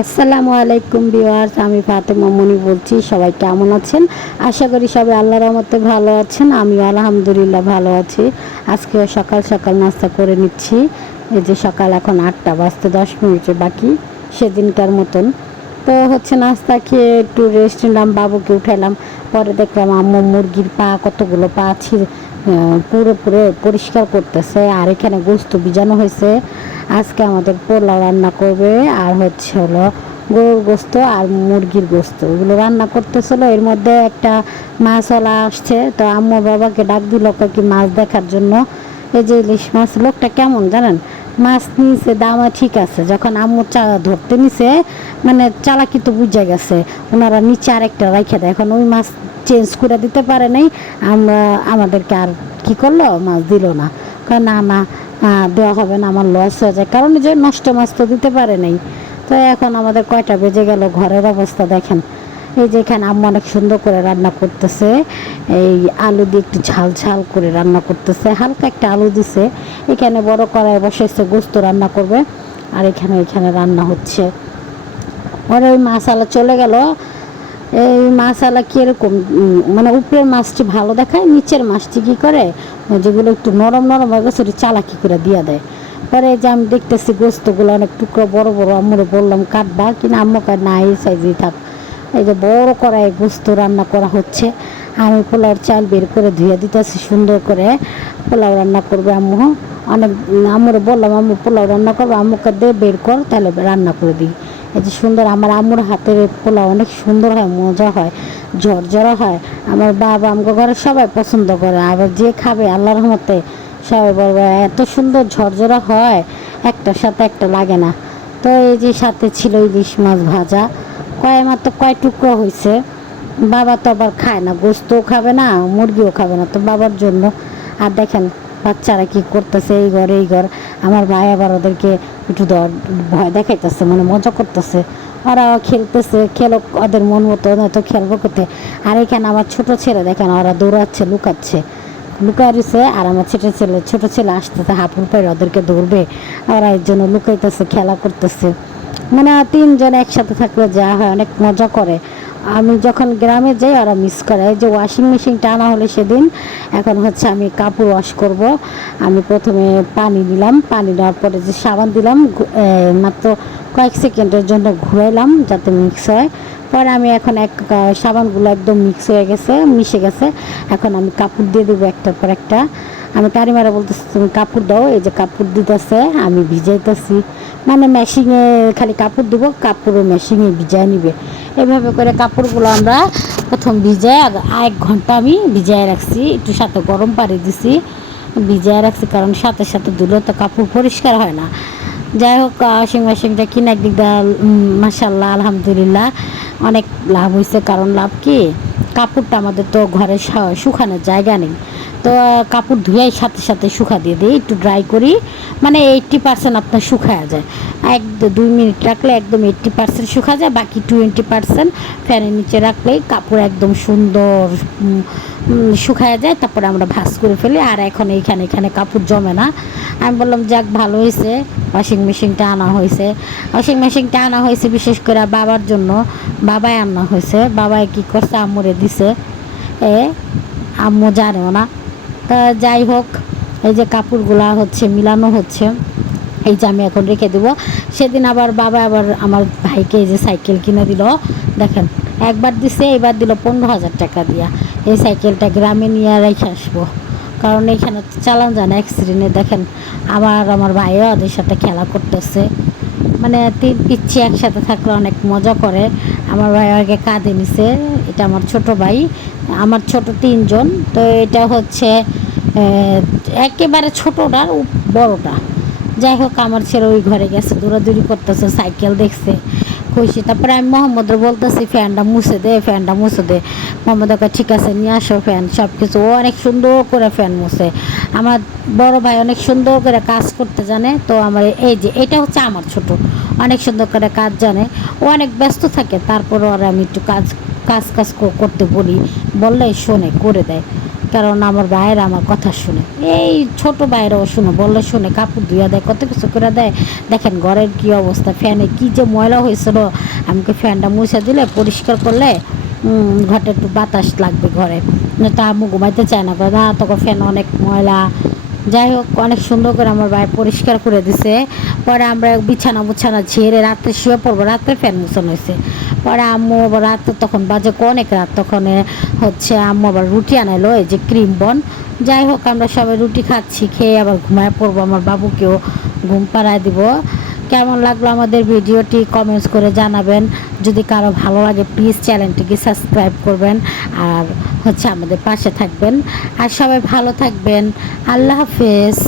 আসসালামু আলাইকুম বিওয়ার্স আমি ফাতেমা মনি বলছি সবাই কেমন আছেন? আশা করি সবাই আল্লাহর রহমতে ভালো আছেন আমিও আলহামদুলিল্লাহ ভালো আছি। আজকে সকাল সকাল নাস্তা করে নিচ্ছি। এই যে সকাল এখন আটটা বাজতে দশ মিনিটের বাকি সেদিনকার মতন। তো হচ্ছে নাস্তা খেয়ে একটু রেস্ট নিলাম বাবুকে উঠালাম পরে দেখলাম আম্মু মুরগির পা কতগুলো পা আহ, পুরো পুরো পরিষ্কার করতেছে, আর এখানে গোস্ত বিজানো হয়েছে। আজকে আমাদের পোলাও রান্না করবে, আর হচ্ছে হলো গরুর গোস্ত আর মুরগির গোস্ত। এগুলো রান্না করতেছিল, এর মধ্যে একটা মাছওয়ালা আসছে, তো আম্মু বাবাকে ডাক দিল কি মাছ দেখার জন্য। এই যে ইলিশ মাছ, লোকটা কেমন জানেন? মাছ নিয়েছে দামা ঠিক আছে। যখন আম্মু চা ধরতে নিছে মানে চালাকি তো বুঝে গেছে, ওনারা নিচে আরেকটা রেখে দেয়। এখন ওই মাছ চেঞ্জ করে দিতে পারে নাই, আমরা আমাদেরকে আর কি করল? মাছ দিল না। কয়, না না দেওয়া হবে না, আমার লস হয়ে যায়। কারণ যে নষ্ট মাছ তো দিতে পারে নাই। তো এখন আমাদের কয়টা বেজে গেল ঘরের অবস্থা দেখেন। এই যে এখানে আম্মা অনেক সুন্দর করে রান্না করতেছে। এই আলু দিয়ে একটু ঝাল ঝাল করে রান্না করতেছে। হালকা একটা আলু দিছে। এখানে বড় কড়াই বসেছে গোস্ত রান্না করবে। আর এখানে এখানে রান্না হচ্ছে। ওর ওই মাছ মাছালা চলে গেল। এই মাছালা কীরকম? মানে উপরের মাছটি ভালো দেখায়, নিচের মাছটি কী করে? যেগুলো একটু নরম নরম হয়ে গেছে চালাকি করে দিয়ে দেয়। পরে যে আমি দেখতেছি গোস্তগুলো অনেক টুকরো, বড় বড়, আম্মুরে বললাম, কাটবা? কিনা আম্মু না, এই সাইজেই থাক। এই যে বড় কড়াই গোস্ত রান্না করা হচ্ছে, আমি পোলাওর চাল বের করে ধুয়ে দিতেছি, সুন্দর করে পোলাও রান্না করবে আম্মু। অনেক, আম্মুরে বললাম, আম্মু, পোলাও রান্না করব? আম্মুকে দে, বের কর, তাহলে রান্না করে দিই। যে সুন্দর। আমার আম্মুর হাতের পোলাও অনেক সুন্দর হয়, মজা হয়, ঝরঝরা হয়। আমার বাবা আমাকে ঘরে সবাই পছন্দ করে, আবার যে খাবে আল্লাহর রহমতে সবাই বলবে এত সুন্দর ঝরঝরা হয়, একটার সাথে একটা লাগে না। তো এই যে সাথে ছিল ইলিশ মাছ ভাজা, কয় মাত্র কয় টুকরো হয়েছে বাবা তো আবার খায় না, গোস্তও খাবে না, মুরগিও খাবে না, তো বাবার জন্য। আর দেখেন, বাচ্চারা কি করতেছে, এই ঘর এই ঘর। আমার ভাই আবার ওদেরকে একটু ভয় দেখাইতেছে মানে মজা করতেছে। ওরা খেলতেছে, খেলো ওদের মন মতো তো খেলব করতে আর এখানে আমার ছোট ছেলে, দেখেন ওরা দৌড়াচ্ছে, লুকাচ্ছে। লুকায় রয়েছে, আর আমার ছোট ছেলে ছোট ছেলে আসতেছে, হাঁপুর পায়ে ওদেরকে ধরবে। ওরা এর জন্য লুকাইতেছে, খেলা করতেছে। মানে তিনজন একসাথে থাকলে যা হয়, অনেক মজা করে। আমি যখন গ্রামে যাই ওরা মিস করে। এই যে ওয়াশিং মেশিনটা আনা হলে সেদিন, এখন হচ্ছে আমি কাপড় ওয়াশ করব। আমি প্রথমে পানি দিলাম পানি দেওয়ার পরে যে সাবান দিলাম মাত্র কয়েক সেকেন্ডের জন্য ঘুরাইলাম যাতে মিক্স হয়। পরে আমি এখন এক সাবানগুলো একদম মিক্স হয়ে গেছে, মিশে গেছে। এখন আমি কাপড় দিয়ে দেবো একটার পর একটা। আমি কারিমারা বলতেছি, তুমি কাপড় দাও, এই যে কাপড় দিতেছে, আমি ভিজাইতেছি। মানে মেশিনে খালি কাপড় দিব, কাপড়ও মেশিনে ভিজায় নিবে। এভাবে করে কাপড়গুলো আমরা প্রথম ভিজায় এক ঘণ্টা আমি ভিজায় রাখছি। একটু সাথে গরম পানি দিছি, ভিজায় রাখছি, কারণ সাথে সাথে ধুলে তো কাপড় পরিষ্কার হয় না। যাই হোক ওয়াশিং মেশিনটা কিনা একদিক দিয়ে মাসাল্লাহ আলহামদুলিল্লাহ, অনেক লাভ হয়েছে কারণ লাভ কি? কাপড়টা আমাদের তো ঘরে শুকানোর জায়গা নেই। তো কাপড় ধুয়াই সাথে সাথে শুকা দিয়ে দিই, একটু ড্রাই করি। মানে এইটটি পার্সেন্ট আপনার শুকায়া যায়। এক দুই মিনিট রাখলে একদম এইটটি পার্সেন্ট শুকা যায়, বাকি টোয়েন্টি পার্সেন্ট ফ্যানের নিচে রাখলেই কাপড় একদম সুন্দর শুকায়া যায়। তারপরে আমরা ভাস করে ফেলি। আর এখন এইখানে, এখানে কাপড় জমে না। আমি বললাম, যাক, ভালো হয়েছে। ওয়াশিং মেশিনটা আনা হয়েছে। ওয়াশিং মেশিনটা আনা হয়েছে বিশেষ করে বাবার জন্য। বাবাই আনা হয়েছে। বাবাই কি করছে? আম্মুরে দিছে। এ, আম্মু জানেও না। তা যাই হোক, এই যে কাপড়গুলা হচ্ছে, মিলানো হচ্ছে, এই যে আমি এখন রেখে দেবো। সেদিন আবার বাবা আবার আমার ভাইকে এই যে সাইকেল কিনে দিল। দেখেন, একবার দিছে এবার দিল পনেরো হাজার টাকা দিয়া। এই সাইকেলটা গ্রামে নিয়ে রেখে আসব। কারণ এখানে চালান যায় না অ্যাক্সিডেন্টে দেখেন, আবার আমার ভাইও ওদের সাথে খেলা করতেছে। মানে তিন পিচ্ছি একসাথে থাকলে অনেক মজা করে। আমার ভাই আগে কাঁধে নিছে, এটা আমার ছোট ভাই। আমার ছোট তিনজন, তো এটা হচ্ছে একেবারে ছোটোটার উপ- বড়টা। যাই হোক, আমার ছেলে ওই ঘরে গেছে, দৌড়াদৌড়ি করতেছে, সাইকেল দেখছে। খুশি তারপরে আমি মোহাম্মদরে বলতেছি, ফ্যানটা মুছে দে, ফ্যানটা মুছে দে। মোহাম্মদ ওকে ঠিক আছে, নিয়ে আসো ফ্যান সব কিছু ও অনেক সুন্দর করে ফ্যান মুছে। আমার বড় ভাই অনেক সুন্দর করে কাজ করতে জানে, তো আমার এই যে, এটা হচ্ছে আমার ছোট। অনেক সুন্দর করে কাজ জানে। ও অনেক ব্যস্ত থাকে তারপর আর আমি একটু কাজ কাজ কাজ করতে বলি। বললে শোনে, করে দেয়। কারণ আমার ভাইয়েরা আমার কথা শুনে। এই ছোট ভাইয়েরাও শুনে, বললে শুনে, কাপড় ধুয়া দেয়, কত কিছু করে দেয়। দেখেন ঘরের কি অবস্থা, ফ্যানে কি যে ময়লা হয়েছিল আমাকে ফ্যানটা মুছে দিলে, পরিষ্কার করলে ঘরটা একটু বাতাস লাগবে ঘরে। তা আম্মু ঘুমাইতে চায় না না তখন ফ্যান অনেক ময়লা। যাই হোক, অনেক সুন্দর করে আমার ভাই পরিষ্কার করে দিছে। পরে আমরা বিছানা মুছানা ঝেড়ে রাত্রে শুয়ে পড়ব রাত্রে ফ্যান মুছানো হয়েছে পরে আম্মু আবার রাত্রে তখন বাজে অনেক রাত, তখন হচ্ছে আম্মু আবার রুটি আনাইলো, এই যে ক্রিম বন। যাই হোক, আমরা সবাই রুটি খাচ্ছি, খেয়ে আবার ঘুমায় পড়ব, আমার বাবুকেও ঘুম পাড়ায় দিব। কেমন লাগল আমাদের ভিডিওটি? কমেন্টস করে জানাবেন। যদি কারও ভালো লাগে প্লিজ চ্যানেলটিকে সাবস্ক্রাইব করবেন আর হচ্ছে আমাদের পাশে থাকবেন। আর সবাই ভালো থাকবেন। আল্লাহ হাফেজ।